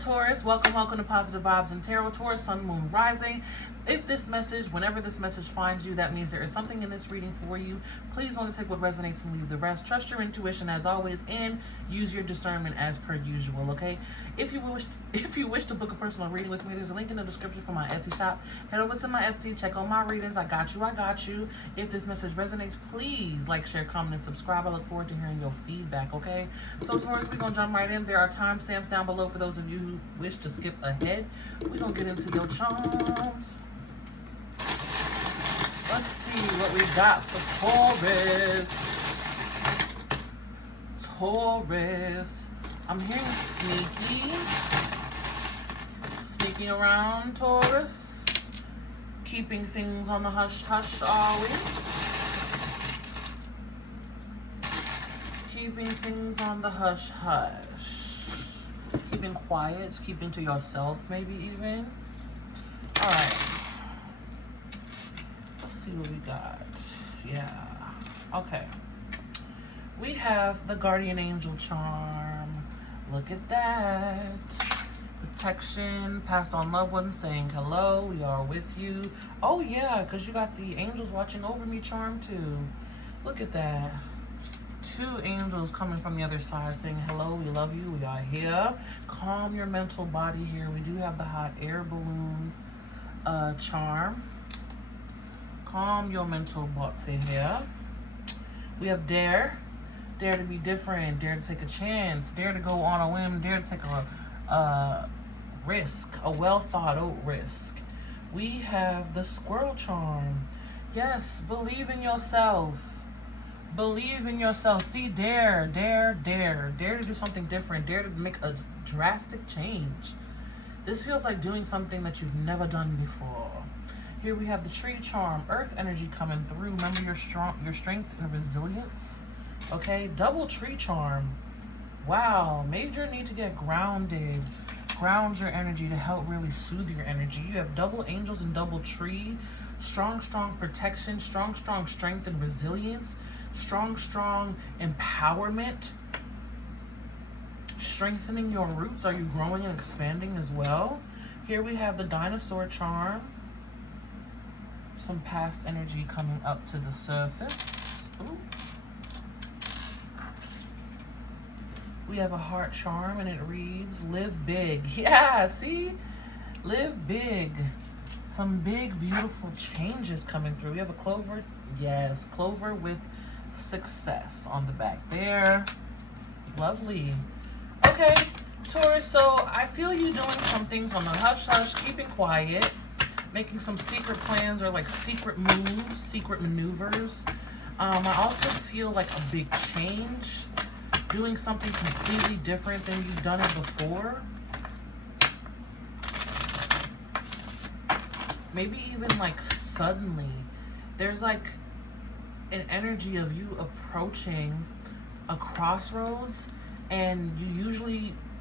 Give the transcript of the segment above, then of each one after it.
Taurus, welcome to Positive Vibes and Tarot. Taurus, Sun, Moon, Rising. If this message, whenever this message finds you, that means there is something in this reading for you. Please only take what resonates and leave the rest. Trust your intuition as always, and use your discernment as per usual, okay? If you wish to book a personal reading with me, there's a link in the description for my Etsy shop. Head over to my Etsy, check out my readings. I got you. If this message resonates, please like, share, comment, and subscribe. I look forward to hearing your feedback, okay? So Taurus, we're gonna jump right in. There are timestamps down below for those of you who wish to skip ahead. We're gonna get into your charms. Let's see what we got for Taurus. Taurus. I'm hearing sneaking around, Taurus. Keeping things on the hush hush, are we? Keeping things on the hush hush. Keeping quiet, keeping to yourself, maybe even. All right. See what we got. Yeah. Okay. We have the Guardian Angel charm. Look at that. Protection, passed on loved ones saying hello, we are with you. Oh yeah, because you got the angels watching over me charm too. Look at that. Two angels coming from the other side saying hello, we love you, we are here. Calm your mental body here. We do have the hot air balloon charm. Calm your mental body here. We have dare. Dare to be different. Dare to take a chance. Dare to go on a whim. Dare to take a risk. A well thought out risk. We have the squirrel charm. Yes, believe in yourself. Believe in yourself. See, dare to do something different. Dare to make a drastic change. This feels like doing something that you've never done before. Here we have the tree charm, earth energy coming through. Remember your strength and resilience. Okay, double tree charm. Wow, major need to get grounded. Ground your energy to help really soothe your energy. You have double angels and double tree. Strong protection. Strong strength and resilience. Strong empowerment. Strengthening your roots. Are you growing and expanding as well? Here we have the dinosaur charm. Some past energy coming up to the surface. Ooh. We have a heart charm and it reads, live big. Yeah, see? Live big. Some big, beautiful changes coming through. We have a clover. Yes, clover with success on the back there. Lovely. Okay, Taurus, so I feel you doing some things on the hush hush, keeping quiet, making some secret plans or like secret moves, secret maneuvers. I also feel like a big change, doing something completely different than you've done it before. Maybe even like suddenly. There's like an energy of you approaching a crossroads, and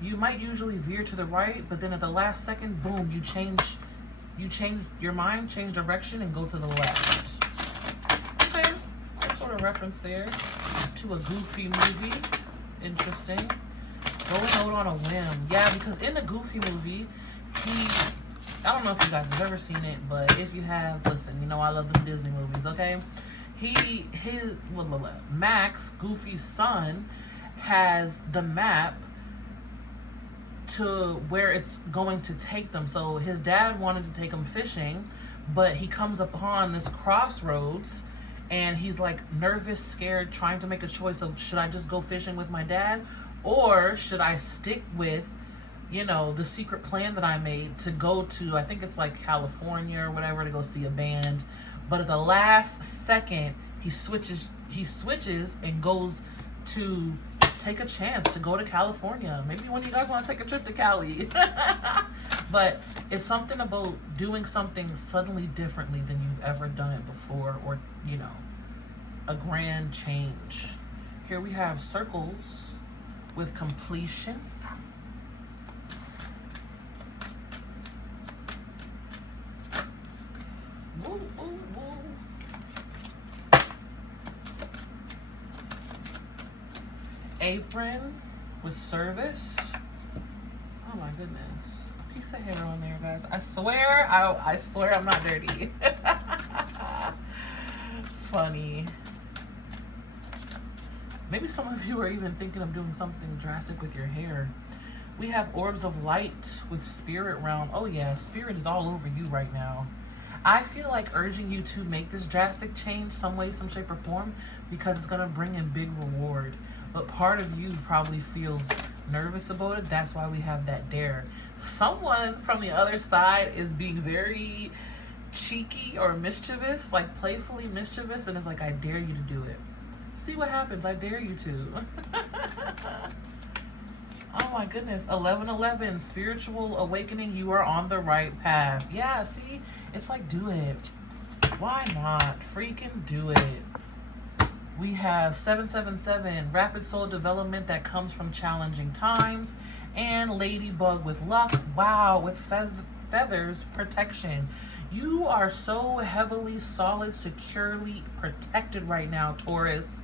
you might usually veer to the right, but then at the last second, boom, you change your mind, change direction, and go to the left. Okay, some sort of reference there to a Goofy movie. Interesting. Going out on a whim. Yeah, because in the Goofy movie, I don't know if you guys have ever seen it, but if you have, listen, you know I love them Disney movies, okay? Max, Goofy's son, has the map to where it's going to take them. So his dad wanted to take him fishing, but he comes upon this crossroads and he's like nervous, scared, trying to make a choice of, should I just go fishing with my dad, or should I stick with, you know, the secret plan that I made to go to, I think it's like California or whatever, to go see a band. But at the last second, he switches and goes to take a chance to go to California. Maybe one of you guys want to take a trip to Cali. But it's something about doing something suddenly differently than you've ever done it before, or, you know, a grand change. Here we have circles with completion. Woo, woo, woo. Apron with service. Oh my goodness. A piece of hair on there, guys. I swear I'm not dirty. Funny. Maybe some of you are even thinking of doing something drastic with your hair. We have orbs of light with spirit realm. Oh yeah, spirit is all over you right now. I feel like urging you to make this drastic change some way, some shape or form, because it's going to bring in big reward. But part of you probably feels nervous about it. That's why we have that dare. Someone from the other side is being very cheeky or mischievous, like playfully mischievous, and is like, I dare you to do it. See what happens. I dare you to. Oh my goodness. 1111, spiritual awakening. You are on the right path. Yeah, see? It's like, do it. Why not? Freaking do it. We have 777, rapid soul development that comes from challenging times. And ladybug with luck. Wow, with feathers, protection. You are so heavily, solid, securely protected right now, Taurus.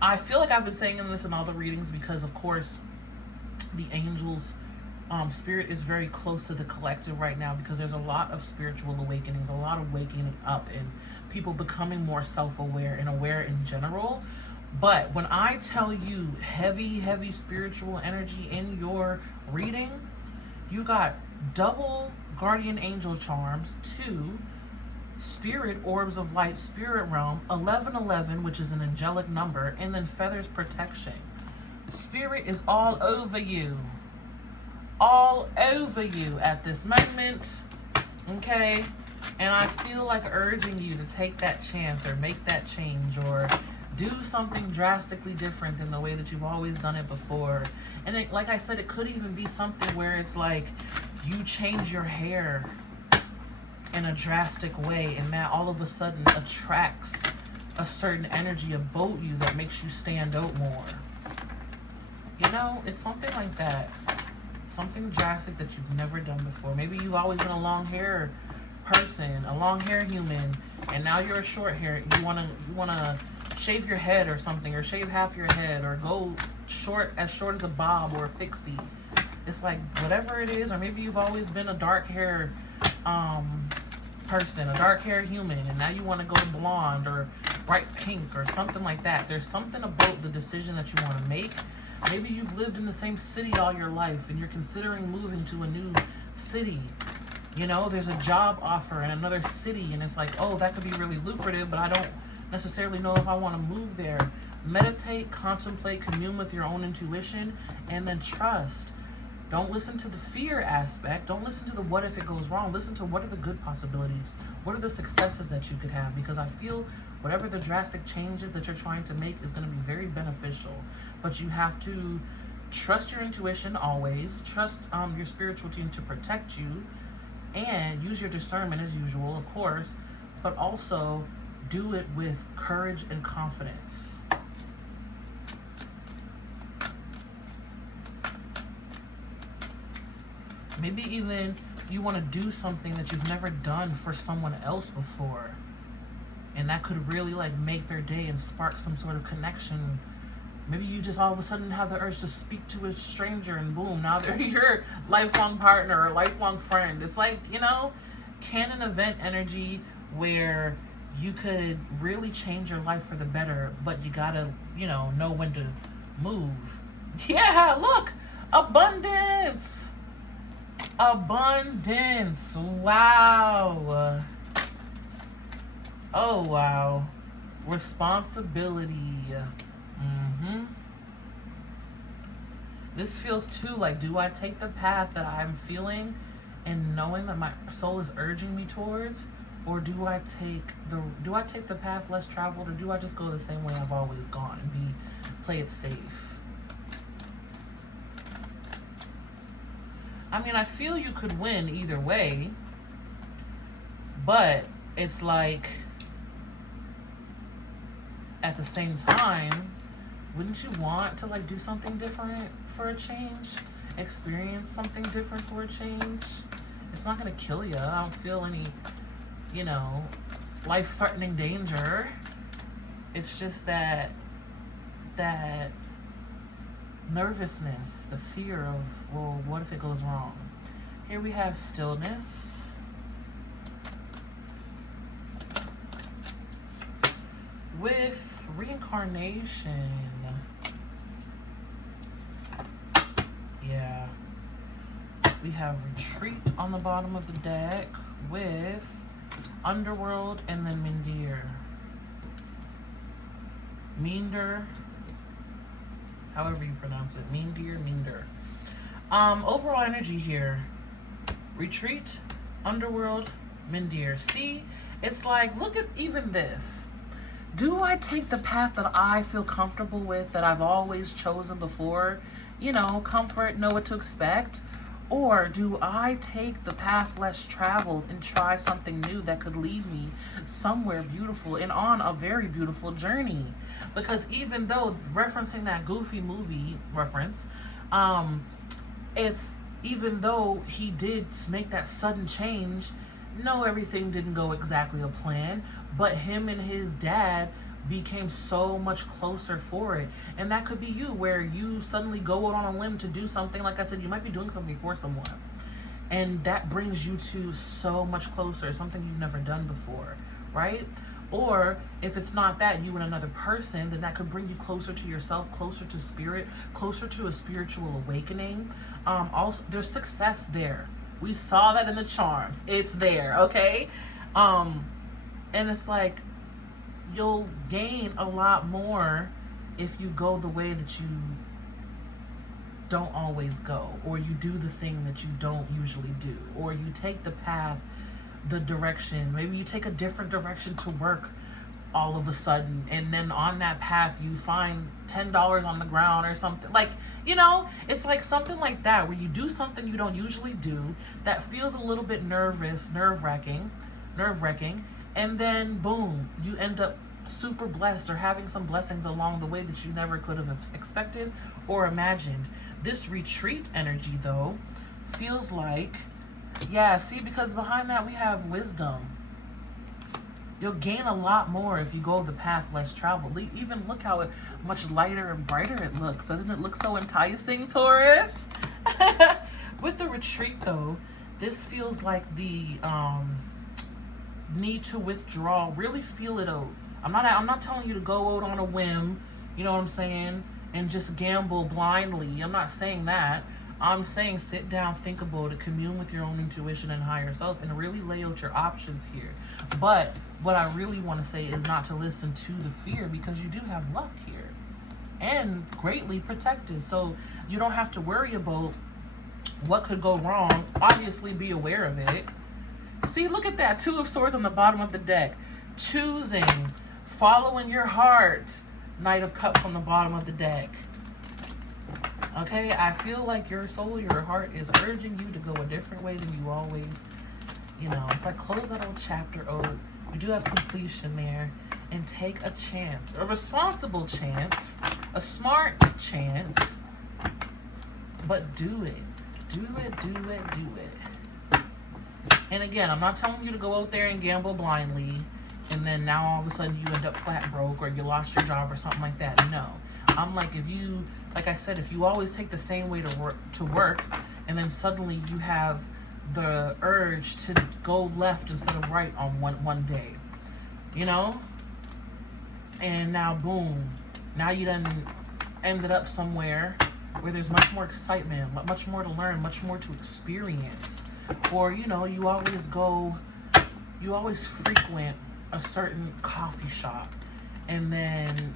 I feel like I've been saying this in all the readings because, of course, the angels spirit is very close to the collective right now, because there's a lot of spiritual awakenings, a lot of waking up and people becoming more self-aware and aware in general. But when I tell you heavy spiritual energy in your reading, you got double guardian angel charms, 2 spirit orbs of light, spirit realm, 1111, which is an angelic number, and then feathers protection. Spirit is all over you. All over you at this moment. Okay? And I feel like urging you to take that chance or make that change or do something drastically different than the way that you've always done it before. And it, like I said, it could even be something where it's like you change your hair in a drastic way, and that all of a sudden attracts a certain energy about you that makes you stand out more. You know, it's something like that. Something drastic that you've never done before. Maybe you've always been a long hair person, a long hair human, and now you're a short hair. You wanna shave your head or something, or shave half your head, or go short as a bob or a pixie. It's like whatever it is, or maybe you've always been a dark hair person, a dark hair human, and now you want to go blonde or bright pink or something like that. There's something about the decision that you want to make. Maybe you've lived in the same city all your life and you're considering moving to a new city. You know, there's a job offer in another city and it's like, oh, that could be really lucrative, but I don't necessarily know if I want to move there. Meditate, contemplate, commune with your own intuition, and then trust. Don't listen to the fear aspect. Don't listen to the what if it goes wrong. Listen to what are the good possibilities. What are the successes that you could have? Because I feel whatever the drastic changes that you're trying to make is going to be very beneficial. But you have to trust your intuition always. Trust your spiritual team to protect you. And use your discernment as usual, of course. But also do it with courage and confidence. Maybe even you want to do something that you've never done for someone else before. And that could really like make their day and spark some sort of connection. Maybe you just all of a sudden have the urge to speak to a stranger and boom, now they're your lifelong partner or lifelong friend. It's like, you know, canon event energy where you could really change your life for the better, but you gotta, you know when to move. Yeah, look, abundance. Abundance. Wow. Oh, wow. Responsibility. This feels too like, do I take the path that I'm feeling and knowing that my soul is urging me towards, or do I take the path less traveled, or do I just go the same way I've always gone and play it safe? I mean, I feel you could win either way, but it's like, at the same time, wouldn't you want to like do something different for a change? Experience something different for a change? It's not gonna kill you. I don't feel any, life-threatening danger. It's just that nervousness, the fear of, well, what if it goes wrong? Here we have stillness. With reincarnation, yeah, we have retreat on the bottom of the deck with underworld and then Minder, however you pronounce it, Minder. Overall energy here, retreat, underworld, Minder. See, it's like, look at even this. Do I take the path that I feel comfortable with, that I've always chosen before? You know, comfort, know what to expect. Or do I take the path less traveled and try something new that could lead me somewhere beautiful and on a very beautiful journey? Because even though, referencing that Goofy movie reference, it's, even though he did make that sudden change, no, everything didn't go exactly to plan, but him and his dad became so much closer for it. And that could be you, where you suddenly go out on a limb to do something. Like I said, you might be doing something for someone, and that brings you to so much closer, something you've never done before, right? Or if it's not that, you and another person, then that could bring you closer to yourself, closer to spirit, closer to a spiritual awakening. Also, there's success there. We saw that in the charms. It's there, okay? And it's like, you'll gain a lot more if you go the way that you don't always go, or you do the thing that you don't usually do, or you take the path, the direction, maybe you take a different direction to work all of a sudden, and then on that path you find $10 on the ground or something. Like, you know, it's like something like that, where you do something you don't usually do that feels a little bit nerve-wracking, and then boom, you end up super blessed, or having some blessings along the way that you never could have expected or imagined. This retreat energy, though, feels like, yeah, see, because behind that we have wisdom. You'll gain a lot more if you go the path less traveled. Even look how much lighter and brighter it looks. Doesn't it look so enticing, Taurus? With the retreat, though, this feels like the need to withdraw. Really feel it out. I'm not telling you to go out on a whim, you know what I'm saying, and just gamble blindly. I'm not saying that. I'm saying sit down, think about it, commune with your own intuition and higher self, and really lay out your options here. But what I really want to say is not to listen to the fear, because you do have luck here and greatly protected. So you don't have to worry about what could go wrong. Obviously, be aware of it. See, look at that. 2 of Swords on the bottom of the deck. Choosing, following your heart. Knight of Cups on the bottom of the deck. Okay, I feel like your soul, your heart is urging you to go a different way than you always, you know. It's like close that old chapter out. You do have completion there, and take a chance, a responsible chance, a smart chance, but do it. Do it. And again, I'm not telling you to go out there and gamble blindly, and then now all of a sudden you end up flat broke, or you lost your job or something like that. No. I'm like, if you, like I said, if you always take the same way to work, and then suddenly you have the urge to go left instead of right on one day, you know, and now boom, now you done ended up somewhere where there's much more excitement, much more to learn, much more to experience. Or, you know, you always frequent a certain coffee shop, and then,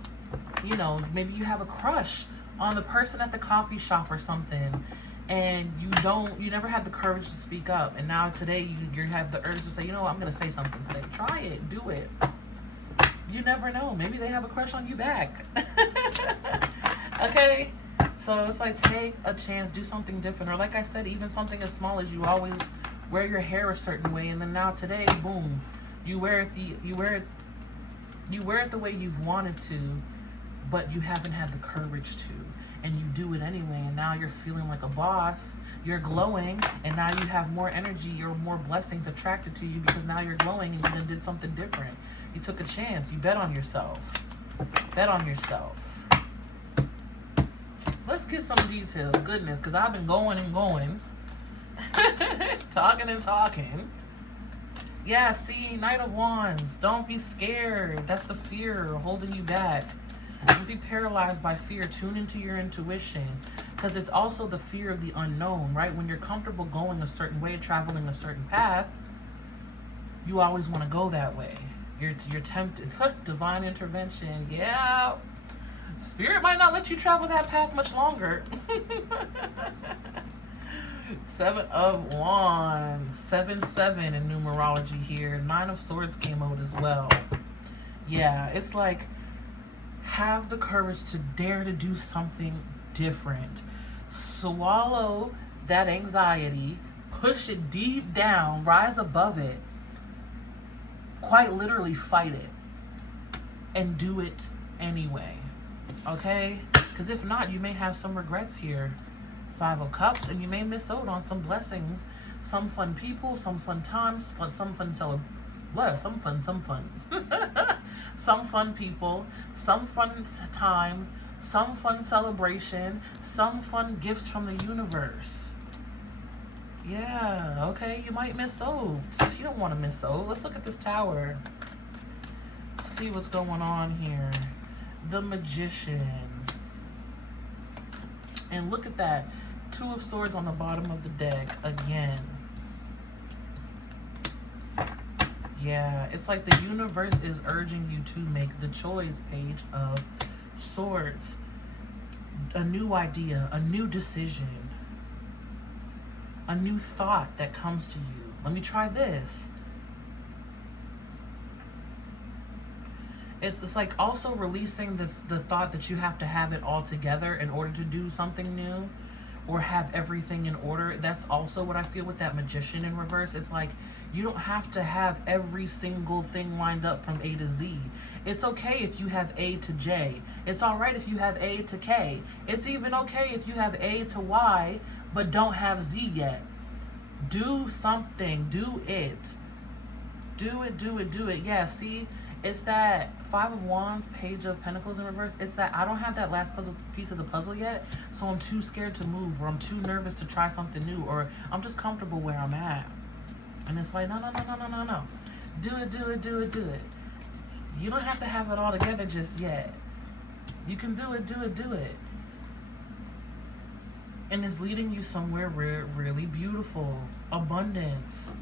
you know, maybe you have a crush on the person at the coffee shop or something, and you never had the courage to speak up, and now today you have the urge to say, you know what, I'm gonna say something today. Try it, do it. You never know, maybe they have a crush on you back. Okay, so it's like, take a chance, do something different. Or like I said, even something as small as you always wear your hair a certain way, and then now today, boom, you wear it the way you've wanted to, but you haven't had the courage to, and you do it anyway, and now you're feeling like a boss, you're glowing, and now you have more energy, you're more blessings attracted to you, because now you're glowing and you done did something different. You took a chance, you bet on yourself. Let's get some details. Goodness, because I've been going and going. Talking and talking. Yeah, see, Knight of Wands. Don't be scared. That's the fear holding you back. Don't be paralyzed by fear. Tune into your intuition. Because it's also the fear of the unknown, right? When you're comfortable going a certain way, traveling a certain path, you always want to go that way. You're tempted. Divine intervention. Yeah. Spirit might not let you travel that path much longer. 7 of Wands. 7-7 in numerology here. 9 of Swords came out as well. Yeah, it's like, have the courage to dare to do something different. Swallow that anxiety. Push it deep down. Rise above it. Quite literally fight it. And do it anyway. Okay? Because if not, you may have some regrets here. 5 of Cups, and you may miss out on some blessings, some fun people, some fun times, some fun some fun people, some fun times, some fun celebration, some fun gifts from the universe. Yeah, okay, you might miss out. You don't want to miss out. Let's look at this Tower. See what's going on here. The Magician. And look at that. 2 of Swords on the bottom of the deck again. Yeah, it's like the universe is urging you to make the choice. Page of Swords. A new idea, a new decision, a new thought that comes to you. Let me try this. It's like also releasing the thought that you have to have it all together in order to do something new, or have everything in order. That's also what I feel with that Magician in reverse. It's like, you don't have to have every single thing lined up from A to Z. It's okay if you have A to J. It's all right if you have A to K. It's even okay if you have A to Y, but don't have Z yet. Do something. Do it. Do it, do it, do it. Yeah, see? It's that 5 of Wands, Page of Pentacles in reverse. It's that I don't have that last piece of the puzzle yet, so I'm too scared to move, or I'm too nervous to try something new, or I'm just comfortable where I'm at. And it's like, no. Do it, do it, do it, do it. You don't have to have it all together just yet. You can do it, do it, do it. And it's leading you somewhere really beautiful. Abundance.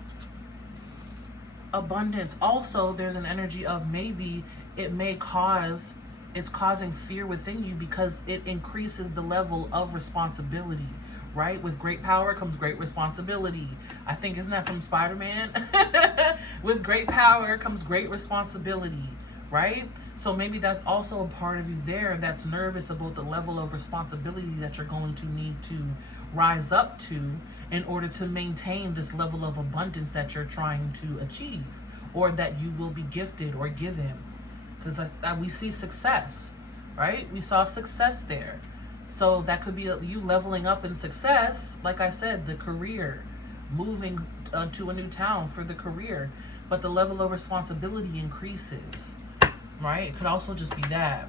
Abundance. Also, there's an energy of maybe it's causing fear within you because it increases the level of responsibility, right? With great power comes great responsibility. I think, isn't that from Spider-Man? With great power comes great responsibility, right? So maybe that's also a part of you there that's nervous about the level of responsibility that you're going to need to rise up to in order to maintain this level of abundance that you're trying to achieve, or that you will be gifted or given. Because we see success, right? We saw success there. So that could be you leveling up in success. Like I said, the career, moving to a new town for the career, but the level of responsibility increases, right? It could also just be that.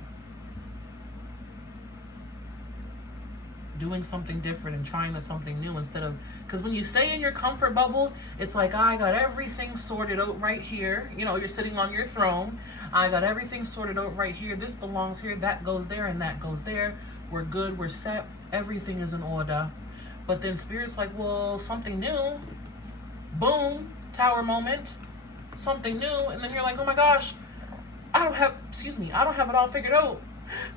Doing something different and trying something new instead of, because when you stay in your comfort bubble, it's like, I got everything sorted out right here. You know, you're sitting on your throne. I got everything sorted out right here. This belongs here. That goes there and that goes there. We're good. We're set. Everything is in order. But then Spirit's like, well, something new. Boom. Tower moment. Something new. And then you're like, oh my gosh, I don't have it all figured out.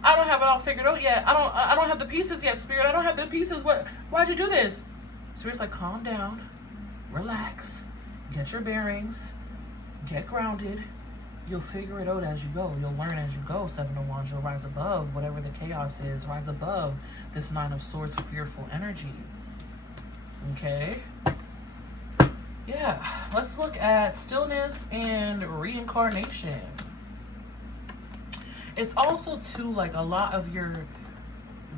I don't have it all figured out yet. I don't have the pieces yet, Spirit. I don't have the pieces. Why'd you do this? Spirit's like, calm down, relax, get your bearings, get grounded. You'll figure it out as you go. You'll learn as you go. 7 of Wands, you'll rise above whatever the chaos is. Rise above this 9 of Swords fearful energy. Okay. Yeah. Let's look at stillness and reincarnation. It's also, too, like a lot of your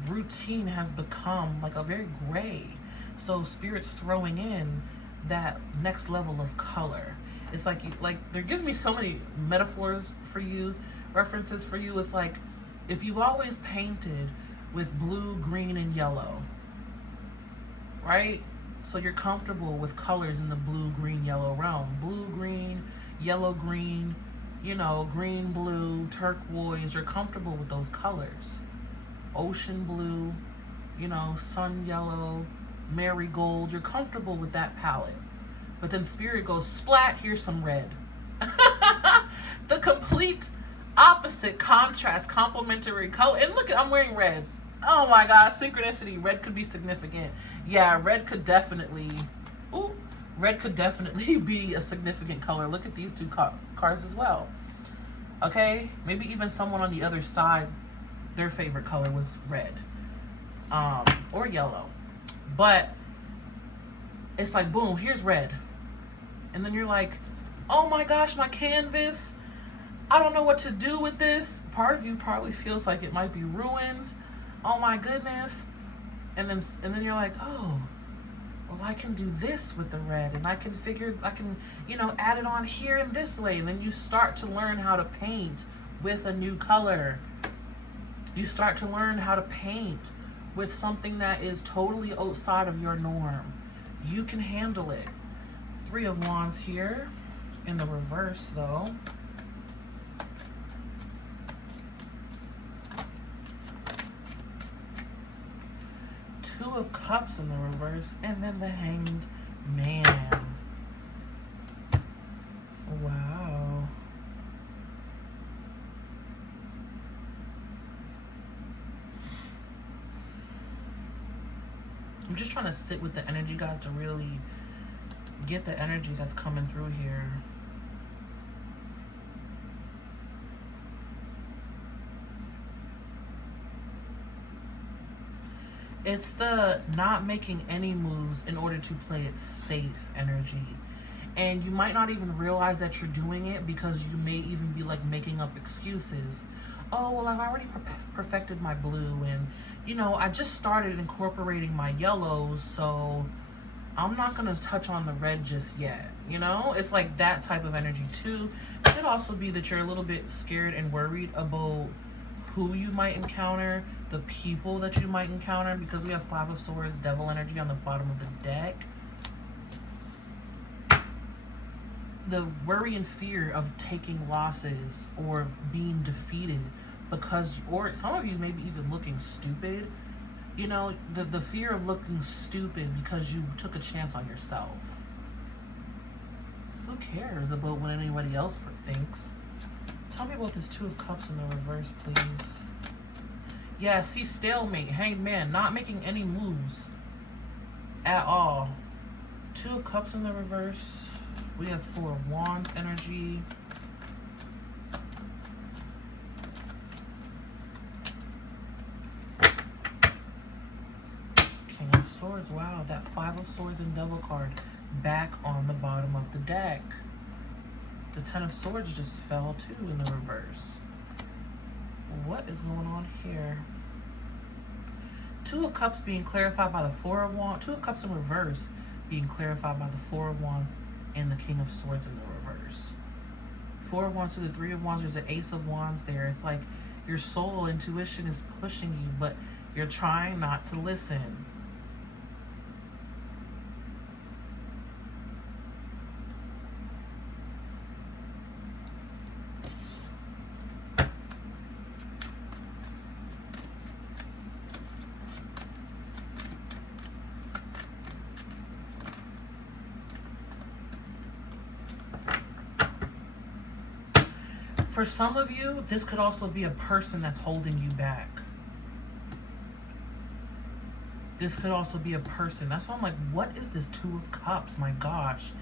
routine has become like a very gray. So Spirit's throwing in that next level of color. It's like they're giving me so many metaphors for you, references for you. It's like if you've always painted with blue, green, and yellow, right? So you're comfortable with colors in the blue, green, yellow realm. Blue, green, yellow, green, you know, green, blue, turquoise. You're comfortable with those colors. Ocean blue, you know, sun yellow, marigold. You're comfortable with that palette. But then Spirit goes, splat, here's some red. The complete opposite, contrast, complementary color. And look, I'm wearing red. Oh my gosh, synchronicity. Red could be significant. Yeah, red could definitely, red could definitely be a significant color. Look at these two cards as well. Okay, maybe even someone on the other side, their favorite color was red, or yellow. But it's like, boom, here's red. And then you're like, oh my gosh, my canvas, I don't know what to do with this. Part of you probably feels like it might be ruined. Oh my goodness. And then you're like, oh, well, I can do this with the red, and I can, you know, add it on here in this way. And then you start to learn how to paint with a new color. You start to learn how to paint with something that is totally outside of your norm. You can handle it. 3 of Wands here in the reverse though. Two of Cups in the reverse, and then the Hanged Man. Wow. I'm just trying to sit with the energy, guys, to really get the energy that's coming through here. It's the not making any moves in order to play it safe energy. And you might not even realize that you're doing it because you may even be like making up excuses. Oh, well, I've already perfected my blue, and you know, I just started incorporating my yellows, so I'm not gonna touch on the red just yet. You know, it's like that type of energy too. It could also be that you're a little bit scared and worried about who you might encounter, the people that you might encounter, because we have 5 of Swords, Devil energy on the bottom of the deck. The worry and fear of taking losses or being defeated because, or some of you maybe even looking stupid. You know, the fear of looking stupid because you took a chance on yourself. Who cares about what anybody else thinks? Tell me about this 2 of Cups in the reverse, please. Yeah, see, stalemate, Hanged Man, not making any moves at all. 2 of Cups in the reverse. We have 4 of Wands energy. King of Swords. Wow, that 5 of Swords and Devil card back on the bottom of the deck. The 10 of Swords just fell too in the reverse. What is going on here? 2 of Cups being clarified by the 4 of Wands. 2 of Cups in reverse being clarified by the 4 of Wands and the King of Swords in the reverse. 4 of Wands to the 3 of Wands. There's an Ace of Wands there. It's like your soul intuition is pushing you, but you're trying not to listen. For some of you, this could also be a person that's holding you back. This could also be a person. That's why I'm like, what is this 2 of Cups? My gosh.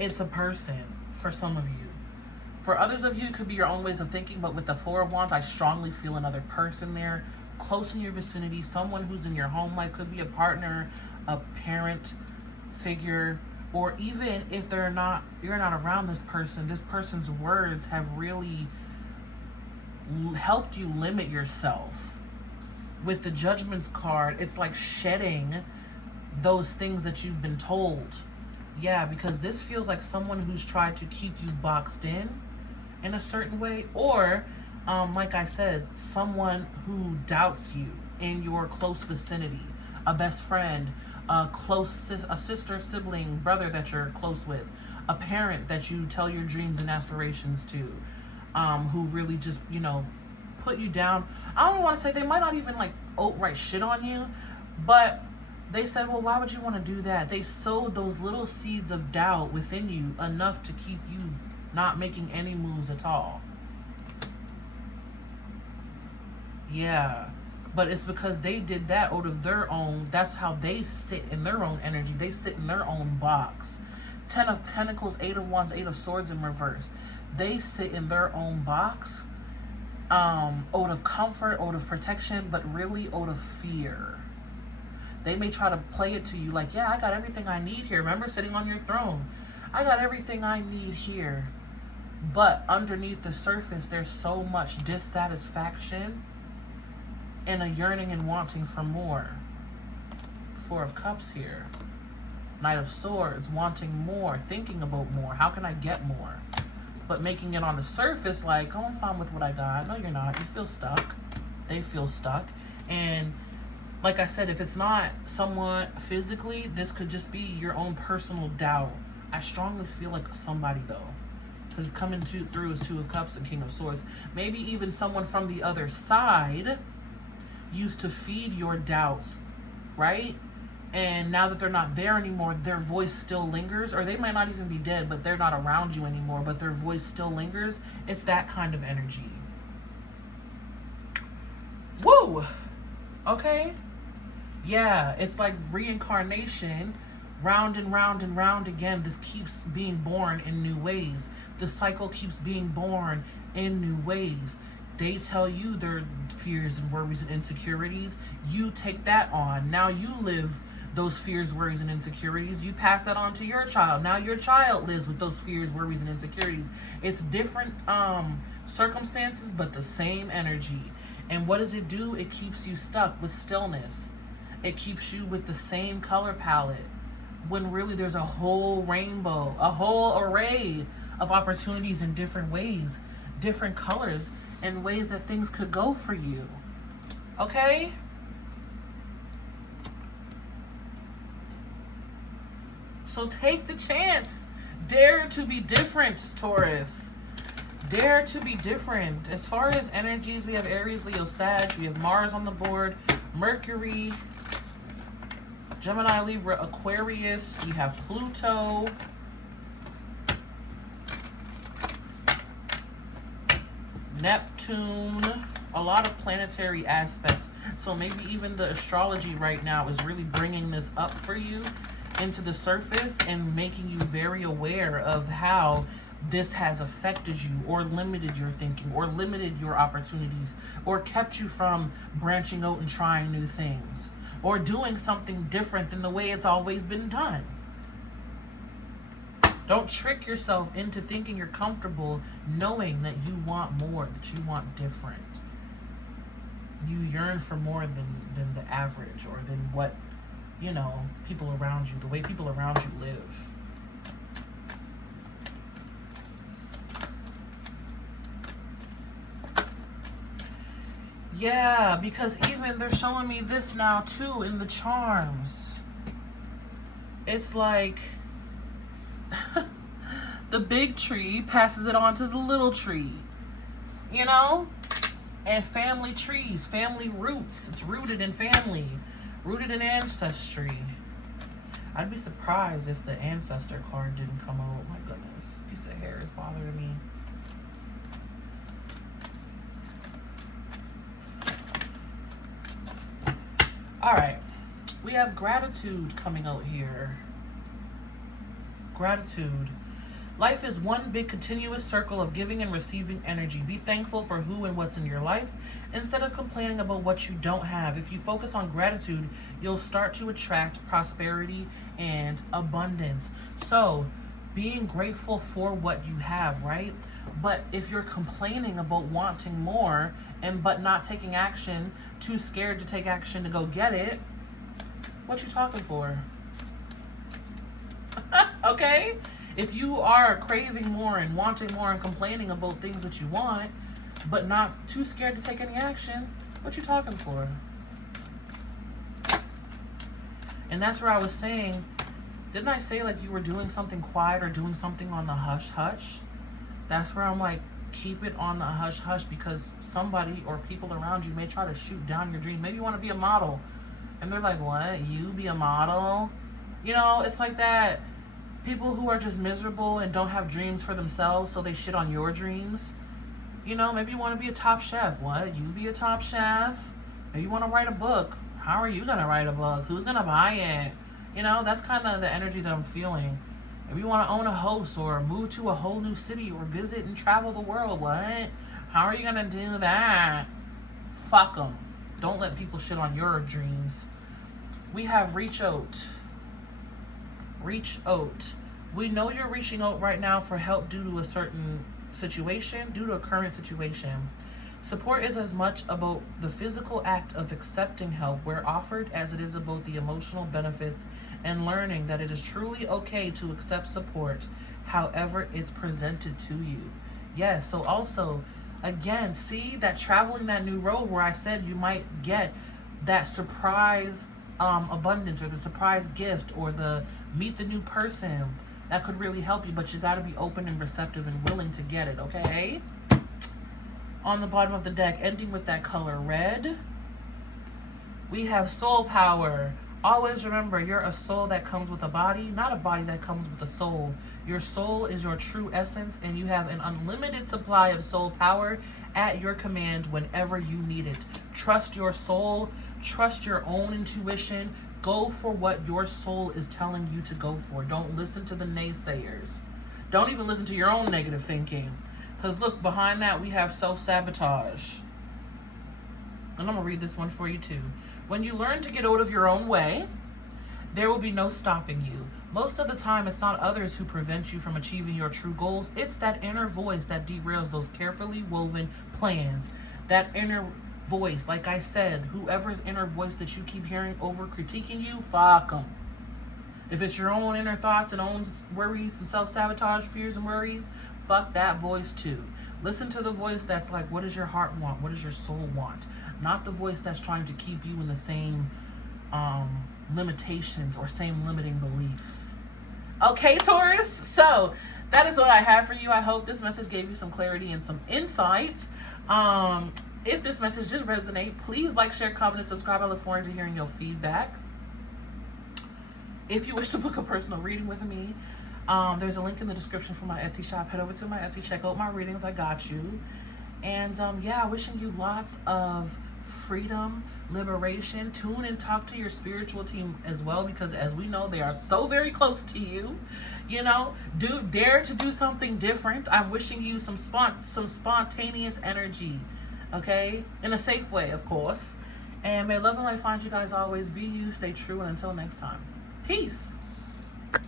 It's a person for some of you. For others of you, it could be your own ways of thinking, but with the 4 of Wands, I strongly feel another person there, close in your vicinity, someone who's in your home life. Could be a partner, a parent figure, or even if you're not around this person's words have really helped you limit yourself. With the Judgments card, it's like shedding those things that you've been told. Yeah, because this feels like someone who's tried to keep you boxed in a certain way, or like I said, someone who doubts you, in your close vicinity, a best friend, a sister, sibling, brother that you're close with, a parent that you tell your dreams and aspirations to, who really just, you know, put you down. I don't want to say they might not even like outright shit on you, but they said, well, why would you want to do that? They sowed those little seeds of doubt within you enough to keep you not making any moves at all. Yeah. But it's because they did that out of their own, that's how they sit in their own energy. They sit in their own box. 10 of Pentacles, 8 of Wands, 8 of Swords in reverse. They sit in their own box, out of comfort, out of protection, but really out of fear. They may try to play it to you like, yeah, I got everything I need here. Remember sitting on your throne? I got everything I need here. But underneath the surface, there's so much dissatisfaction and a yearning and wanting for more. 4 of Cups here. Knight of Swords, wanting more, thinking about more. How can I get more? But making it on the surface like, oh, I'm fine with what I got. No, you're not. You feel stuck. They feel stuck. And like I said, if it's not someone physically, this could just be your own personal doubt. I strongly feel like somebody, though, because it's coming through as 2 of Cups and King of Swords. Maybe even someone from the other side used to feed your doubts, right? And now that they're not there anymore, their voice still lingers. Or they might not even be dead, but they're not around you anymore, but their voice still lingers. It's that kind of energy. Woo! Okay? Yeah, it's like reincarnation, round and round and round again. This keeps being born in new ways. The cycle keeps being born in new ways. They tell you their fears and worries and insecurities. You take that on. Now you live those fears, worries, and insecurities. You pass that on to your child. Now your child lives with those fears, worries, and insecurities. It's different circumstances, but the same energy. And what does it do? It keeps you stuck with stillness. It keeps you with the same color palette, when really there's a whole rainbow, a whole array of opportunities in different ways, different colors, and ways that things could go for you. Okay? So take the chance. Dare to be different, Taurus. Dare to be different. As far as energies, we have Aries, Leo, Sag. We have Mars on the board, Mercury, Gemini, Libra, Aquarius. We have Pluto, Neptune, a lot of planetary aspects. So maybe even the astrology right now is really bringing this up for you into the surface and making you very aware of how this has affected you or limited your thinking or limited your opportunities or kept you from branching out and trying new things or doing something different than the way it's always been done. Don't trick yourself into thinking you're comfortable knowing that you want more, that you want different. You yearn for more than the average or than what, you know, people around you, the way people around you live. Yeah, because even they're showing me this now too in the charms. It's like the big tree passes it on to the little tree, you know? And family trees, family roots. It's rooted in family, rooted in ancestry. I'd be surprised if the ancestor card didn't come out. My goodness, piece of hair is bothering me. All right, we have gratitude coming out here. Gratitude. Life is one big continuous circle of giving and receiving energy. Be thankful for who and what's in your life instead of complaining about what you don't have. If you focus on gratitude, you'll start to attract prosperity and abundance. So, being grateful for what you have, right? But if you're complaining about wanting more but not taking action, too scared to take action to go get it, what you talking for? Okay? If you are craving more and wanting more and complaining about things that you want, but not too scared to take any action, what you talking for? And that's where I was saying, didn't I say like you were doing something quiet or doing something on the hush hush? That's where I'm like, keep it on the hush hush, because somebody or people around you may try to shoot down your dream. Maybe you want to be a model. And they're like, what? You be a model? You know, it's like that. People who are just miserable and don't have dreams for themselves, so they shit on your dreams. You know, maybe you want to be a top chef. What? You be a top chef? Maybe you want to write a book. How are you going to write a book? Who's going to buy it? You know, that's kind of the energy that I'm feeling. Maybe you want to own a house or move to a whole new city or visit and travel the world. What? How are you going to do that? Fuck them. Don't let people shit on your dreams. We have reach out. Reach out. We know you're reaching out right now for help due to a certain situation, due to a current situation. Support is as much about the physical act of accepting help where offered as it is about the emotional benefits and learning that it is truly okay to accept support however it's presented to you. Yes, so also, again, see that traveling that new road where I said you might get that surprise abundance or the surprise gift or the meet the new person that could really help you, but you got to be open and receptive and willing to get it, okay? On the bottom of the deck, ending with that color red, we have soul power. Always remember, you're a soul that comes with a body, not a body that comes with a soul. Your soul is your true essence, and you have an unlimited supply of soul power at your command whenever you need it. Trust your soul, trust your own intuition. Go for what your soul is telling you to go for. Don't listen to the naysayers. Don't even listen to your own negative thinking. Because look, behind that, we have self-sabotage. And I'm going to read this one for you too. When you learn to get out of your own way, there will be no stopping you. Most of the time, it's not others who prevent you from achieving your true goals. It's that inner voice that derails those carefully woven plans. That inner voice, like I said, whoever's inner voice that you keep hearing over critiquing you, fuck them. If it's your own inner thoughts and own worries and self-sabotage, fears and worries, fuck that voice too. Listen to the voice that's like, what does your heart want? What does your soul want? Not the voice that's trying to keep you in the same limitations or same limiting beliefs. Okay, Taurus? So that is what I have for you. I hope this message gave you some clarity and some insight. If this message did resonate, please like, share, comment, and subscribe. I look forward to hearing your feedback. If you wish to book a personal reading with me, there's a link in the description for my Etsy shop. Head over to my Etsy, check out my readings. I got you. And yeah, wishing you lots of freedom, liberation. Tune and talk to your spiritual team as well, because as we know, they are so very close to you. You know, dare to do something different. I'm wishing you some spontaneous energy, okay, in a safe way, of course. And may love and light find you guys always. Be you, stay true, and until next time, peace.